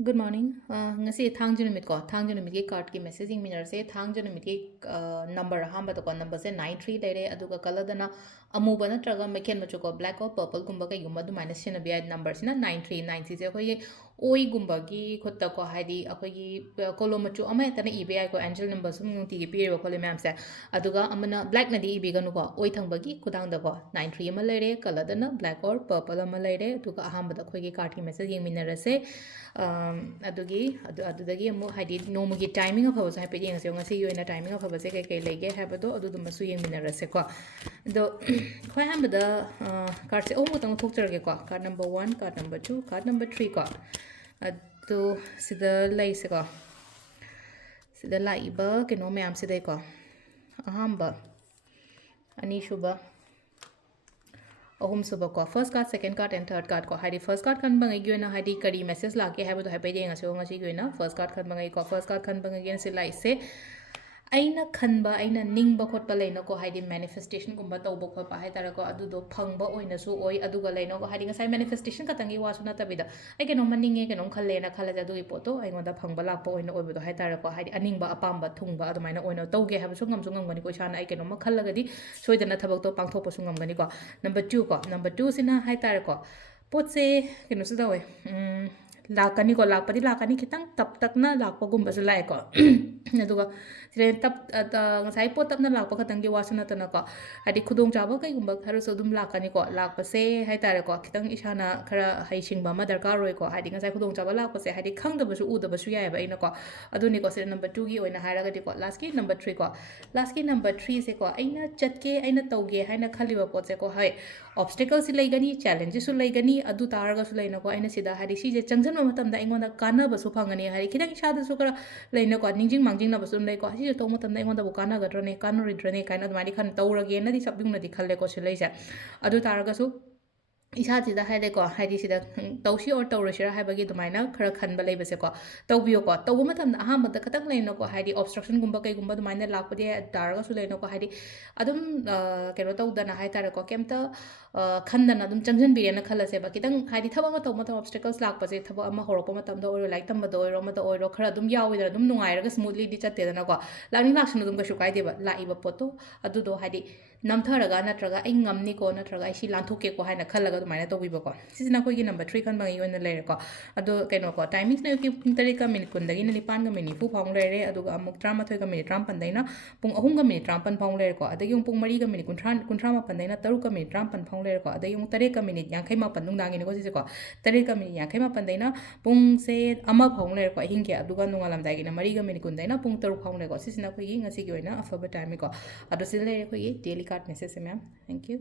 Good morning. Ngasi thang junu mit ko thang junu mit ki card ki messaging minor se thang junu mit ki number hamba to ko number se 93 dai re aduga color dana amu bana traga meken machu ko black or purple gumba kai gumba du minus sina bi number sina 93 90 se ko ye oi gumba ki khotta ko haidi akoi gi kolo machu ama ta na ibi ko angel number sum ti gi pi re ko le ma'am se aduga amana black na di ibi ganu ko oi thang bagi khudang da ko 93 ama le re color dana black or purple ama le re aduga hamba da khoi gi card ki messaging minor se ꯑꯗꯨꯗꯒꯤ ꯑꯃꯨꯛ ꯍꯥꯏꯗꯤ ꯅꯣꯡꯃꯒꯤ timing ꯑꯐꯕꯁꯨ ꯍꯥꯏꯐꯦꯠ ꯌꯦꯡꯉꯁꯦ ꯉꯁꯤꯒꯤ ꯑꯣꯏꯅ timing ꯑꯐꯕꯁꯦ ꯀꯩ ꯂꯩꯒꯦ ꯍꯥꯏꯕꯗꯣ ꯑꯗꯨꯗꯨꯃꯁꯨ ꯌꯦꯡꯃꯤꯟꯅꯔꯁꯦꯀꯣ ꯑꯗꯣ ꯈ꯭ꯋꯥꯏ ꯑꯍꯥꯟꯕꯗ ꯀꯥꯔꯠꯁꯦ ꯑꯍꯨꯝ ꯈꯛꯇꯪ ꯊꯣꯛꯆꯔꯒꯦꯀꯣ card number 1 card number 2 card number 3 ꯀꯣ ꯑꯗꯣ ꯁꯤꯗ ꯂꯩꯁꯦꯀꯣ ꯁꯤꯗ ꯂꯥꯛꯏꯕ ꯀꯩꯅꯣ ꯃꯌꯥꯝꯁꯤꯗꯩꯀꯣ ꯑꯍꯥꯟꯕ ꯑꯅꯤꯁꯨꯕ ꯑꯍꯨꯝ ꯁꯨꯕ ꯀꯣ first card second card and third card ꯀꯣ ꯍꯥꯏꯗꯤ ꯐꯔꯁ ꯀꯥꯔꯠ ꯈꯟꯕꯉꯩꯒꯤ ꯑꯣꯏꯅ ꯍꯥꯏꯗꯤ ꯀꯔꯤ ꯃꯦꯁꯦꯖ ꯂꯥꯛꯀꯦ ꯍꯥꯏꯕꯗꯣ ꯍꯥꯏꯐꯦꯠ ꯌꯦꯡꯉꯁꯦ ꯉꯁꯤꯒꯤ ꯑꯣꯏꯅ ꯐꯔꯁ ꯀꯥꯔꯠ ꯈꯟꯕꯉꯩ ꯀꯣ ꯐꯔꯁ ꯀꯥꯔꯠ ꯈꯟꯕꯉꯩꯒꯤ ꯁꯤ ꯂꯥꯛꯏꯁꯦ ꯑꯩꯅ ꯈꯟꯕ ꯑꯩꯅ ꯅꯤꯡꯕ ꯈꯣꯠꯄ ꯂꯩꯅꯀꯣ ꯍꯥꯏꯗꯤ ꯃꯦꯅꯤꯐꯦꯁꯇꯦꯁꯟꯒꯨꯝꯕ ꯇꯧꯕ ꯈꯣꯠꯄ ꯍꯥꯏꯇꯥꯔꯦꯀꯣ ꯑꯗꯨꯗꯣ ꯐꯪꯕ ꯑꯣꯏꯅꯁꯨ ꯑꯣꯏ ꯑꯗꯨꯒ ꯂꯩꯅꯀꯣ ꯍꯥꯏꯗꯤ ꯉꯁꯥꯏ ꯃꯦꯅꯤꯐꯦꯁꯇꯦꯁꯟ ꯈꯛꯇꯪꯒꯤ ꯋꯥꯁꯨ ꯅꯠꯇꯕꯤꯗ ꯑꯩ ꯀꯩꯅꯣꯝꯃ ꯅꯤꯡꯉꯦ ꯀꯩꯅꯣꯝ ꯈꯜꯂꯦꯅ ꯈꯜꯂꯁꯦ ꯑꯗꯨꯒꯤ ꯄꯣꯠꯇꯣ ꯑꯩꯉꯣꯟꯗ ꯐꯪꯕ ꯂꯥꯛꯄ ꯑꯣꯏꯅ ꯑꯣꯏꯕꯗꯣ ꯍꯥꯏꯇꯥꯔꯦꯀꯣ ꯍꯥꯏꯗꯤ ꯑꯅꯤꯡꯕ ꯑꯄꯥꯝꯕ ꯊꯨꯡꯕ ꯑꯗꯨꯃꯥꯏꯅ ꯑꯣꯏꯅ ꯇꯧꯒꯦ ꯍꯥꯏꯕꯁꯨ ꯉꯝꯒꯅꯤꯀꯣ ꯏꯁꯥꯅ ꯑꯩ ꯀꯩꯅꯣꯝꯃ ꯈꯜꯂꯒꯗꯤ ꯁꯣꯏꯗꯅ ꯊꯕꯛꯇꯣ ꯄꯥꯡꯊꯣꯛꯄꯁꯨ ꯉꯝꯒꯅꯤꯀꯣ ꯅꯝꯕꯔ 2 ꯀꯣ ꯅꯝꯕꯔ 2 ꯁꯤꯅ ꯍꯥꯏꯇꯥꯔꯦꯀꯣ ꯄꯣꯠꯁꯦ ꯀꯩꯅꯣꯁꯨ ꯇꯧꯋꯦ ꯂꯥꯛꯀꯅꯤꯀꯣ ꯂꯥꯛꯄꯗꯤ ꯂꯥꯛꯀꯅꯤ ꯈꯤꯇꯪ ꯇꯞꯅ ꯂꯥꯛꯄꯒꯨꯝꯕꯁꯨ ꯂꯥꯛꯑꯦꯀꯣ ꯑꯗꯨꯒ ꯁꯤꯗ ꯉꯁꯥꯏ ꯄꯣꯠ ꯇꯞꯅ ꯂꯥꯛꯄ ꯈꯛꯇꯪꯒꯤ ꯋꯥꯁꯨ ꯅꯠꯇꯅꯀꯣ ꯍꯥꯏꯗꯤ ꯈꯨꯗꯣꯡꯆꯥꯕ ꯀꯩꯒꯨꯝꯕ ꯈꯔꯁꯨ ꯑꯗꯨꯝ ꯂꯥꯛꯀꯅꯤꯀꯣ ꯂꯥꯛꯄꯁꯦ ꯍꯥꯏꯇꯥꯔꯦꯀꯣ ꯈꯤꯇꯪ ꯏꯁꯥꯅ ꯈꯔ ꯍꯩꯁꯤꯡꯕ ꯑꯃ ꯗꯔꯀꯥꯔ ꯑꯣꯏꯀꯣ ꯍꯥꯏꯗꯤ ꯉꯁꯥꯏ ꯈꯨꯗꯣꯡꯆꯥꯕ ꯂꯥꯛꯄꯁꯦ ꯍꯥꯏꯗꯤ ꯈꯪꯗꯕꯁꯨ ꯎꯗꯕꯁꯨ ꯌꯥꯏꯑꯕ ꯑꯩꯅꯀꯣ ꯑꯗꯨꯅꯤꯀꯣ ꯁꯤꯗ ꯅꯝꯕꯔ 2ꯒꯤ ꯑꯣꯏꯅ ꯍꯥꯏꯔꯒꯗꯤꯀꯣ ꯂꯥꯁꯀꯤ ꯅꯝꯕꯔ 3 ꯀꯣ ꯂꯥꯁꯀꯤ ꯅꯝꯕꯔ 3 ꯁꯦꯀꯣ ꯑꯩꯅ ꯆꯠꯀꯦ ꯑꯩꯅ ꯇꯧꯒꯦ ꯍꯥꯏꯅ ꯈꯜꯂꯤꯕ ꯄꯣꯠꯁꯦꯀꯣ ꯍꯣꯏ ऑब्स्टेकल्स लेगनी चैलेंजेस लेगनी अदु तारगसु लेनको अइना सिदा हारि सिजे चंगजनबा मतमदा अइंगोंदा कानाबसु फंगनी हारि खिदंग इसादसु खरा लेनको निंजिंग मांजिंगनाबसु लेको सिजे तो मतमदा अइंगोंदा कानागद्रने कानरिद्रने काइना अदुमानि खन तौरगेनदि सबदुंगनदि खल्लेको सिलैसे अदु तारगसु इसासिदा हाइदेको हाइदि सिदा तौसी और तौरसिरा हाइबगी दुमाइना खरा खनबा लेबसेको तौबियोको तौबा मतमदा अहामदा खतंग लेनको हाइदि ऑब्स्ट्रक्शन गुंबा कइगुंबा दुमाइना लाकपदि तारगसु लेनको हाइदि अदुम कैनो तौदना हाइतारेको केमता खंदना अदुम चंगजनबिरेना खलसेबा कितंग हाइदि थबा अमा तौमा ऑब्स्टेकल्स लाकपसे थबा अमा होरपा मतमदा ओइरो लाइक तंबदा ओइरो मदा ओइरो खरा अदुम याविदा अदुम नुंगाइरगा स्मूथली दि चत्तेदनाको लाकनि लाक्सन अदुम कशु काइदेबा लाइबा पोतो अदुदो हाइदि नमथरगा नत्रगा अइ ngamniko नत्रगा अइ सि लांथोकेको हाइना खलगा अदुमाइना तौबिबको सिसिना कोइगी नंबर 3 खनबंगी ओइना लेरेको अदो कैनोको टाइमिंग्स ने कि पुंग 3 का मिनिट कुंदगी न 9 का मिनिट 4 फाउंग लेरे अदुगा अमुक 13 का मिनिट 53 दैना पुंग 3 का मिनिट 53 फाउंग लेरेको अदगी उंग पुंग 4 का मिनिट 53 दैना 3 का मिनिट 53 फाउंग लेरेको अदगी उंग 3 का मिनिट 54 नुंगदांगी नको सिसेको 3 का मिनिट 54 दैना पुंग से अमा फाउंग लेरेको हिंगे अदुगा नुंगालमदागी न 4 का मिनिट कुन दैना पुंग 3 फाउंग लेरेको सिसिना कोइगी ngasi gi oina afaba time ko ado sile koigi daily card message se ma'am thank you